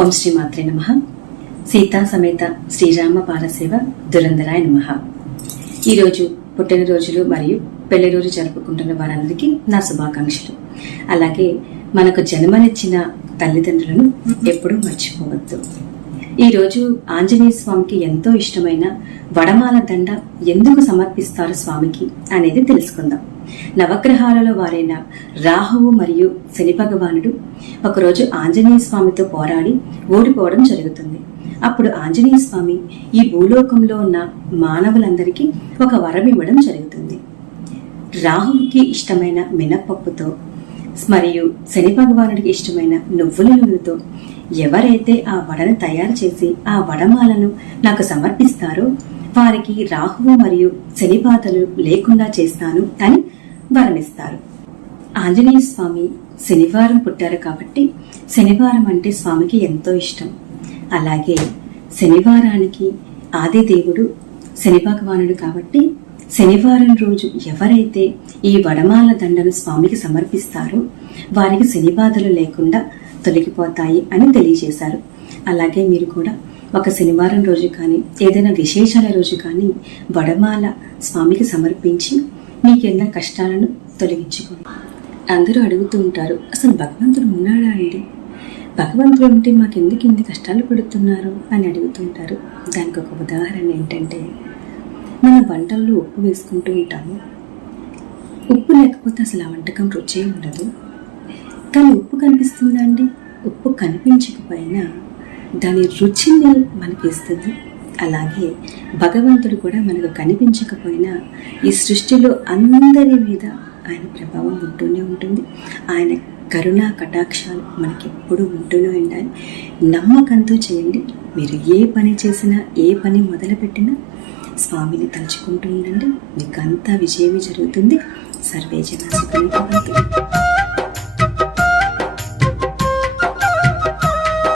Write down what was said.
ఓం శ్రీ మాత్రే నమః. సీతా సమేత శ్రీరామ పాలసేవ దురంధరాయ నమః. ఈరోజు పుట్టినరోజులు మరియు పెళ్లి రోజు జరుపుకుంటున్న వారందరికీ నా శుభాకాంక్షలు. అలాగే మనకు జన్మనిచ్చిన తల్లిదండ్రులను ఎప్పుడూ మర్చిపోవద్దు. ఈరోజు ఆంజనేయ స్వామికి ఎంతో ఇష్టమైన వడమాల దండ ఎందుకు సమర్పిస్తారు స్వామికి అనేది తెలుసుకుందాం. నవగ్రహాలలో వారైన రాహువు మరియు శని భగవానుడు ఒకరోజు ఆంజనేయ స్వామితో పోరాడి ఓడిపోవడం జరుగుతుంది. అప్పుడు ఆంజనేయ స్వామి ఈ భూలోకంలో ఉన్న మానవులందరికీ ఒక వరం ఇవ్వడం జరుగుతుంది. రాహువుకి ఇష్టమైన మినపప్పుతో మరియు శని భగవానుడికి ఇష్టమైన నువ్వుల నూనెతో ఎవరైతే ఆ వడను తయారు చేసి ఆ వడమాలను నాకు సమర్పిస్తారో వారికి రాహువు మరియు శని బాధలు లేకుండా చేస్తాను అని వరమిస్తారు. ఆంజనేయ స్వామి శనివారం పుట్టారు కాబట్టి శనివారం అంటే స్వామికి ఎంతో ఇష్టం. అలాగే శనివారానికి ఆదిదేవుడు శని భగవానుడు కాబట్టి శనివారం రోజు ఎవరైతే ఈ వడమాల దండను స్వామికి సమర్పిస్తారో వారికి శని బాధలు లేకుండా తొలగిపోతాయి అని తెలియజేశారు. అలాగే మీరు కూడా ఒక శనివారం రోజు కానీ ఏదైనా విశేషాల రోజు కానీ వడమాల స్వామికి సమర్పించి మీకెన్న కష్టాలను తొలగించుకోండి. అందరూ అడుగుతూ ఉంటారు, అసలు భగవంతుడు ఉన్నాడా అండి? భగవంతుడు ఉంటే మాకెందుకు ఇన్ని కష్టాలు పెడుతున్నారు అని అడుగుతుంటారు. దానికి ఒక ఉదాహరణ ఏంటంటే, మన వంటల్లో ఉప్పు వేసుకుంటూ ఉంటాము. ఉప్పు లేకపోతే అసలు ఆ వంటకం రుచే ఉండదు. కానీ ఉప్పు కనిపిస్తుందా అండి? ఉప్పు కనిపించకపోయినా దాని రుచిని మనకి ఇస్తుంది. అలాగే భగవంతుడు కూడా మనకు కనిపించకపోయినా ఈ సృష్టిలో అందరి మీద ఆయన ప్రభావం ఉంటూనే ఉంటుంది. ఆయన కరుణా కటాక్షాలు మనకి ఎప్పుడూ ఉంటూనే ఉండాలి. నమ్మకంతో చేయండి. మీరు ఏ పని చేసినా ఏ పని మొదలుపెట్టినా స్వామిని తలుచుకుంటూ ఉండండి. మీకు అంతా విజయమే జరుగుతుంది. సర్వే జన సుఖినో భవంతు.